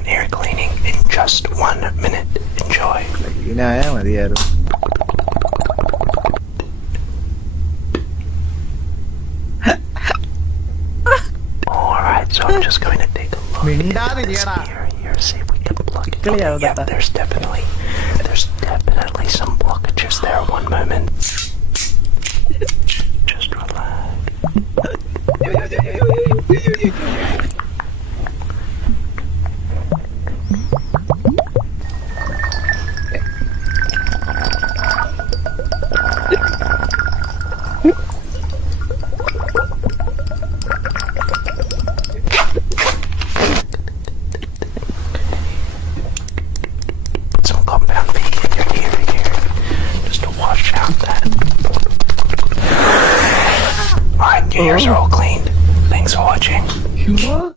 an ear cleaning in just 1 minute. Enjoy. മതിയായിരുന്നു. Alright, so I'm just going to take a look into this ear here, see if we can plug it. Okay, yeah, there's definitely some blockages there. One moment. Just relax. Put some compound V in your ear here, just to wash out that. Alright, your ears are all cleaned. Thanks for watching.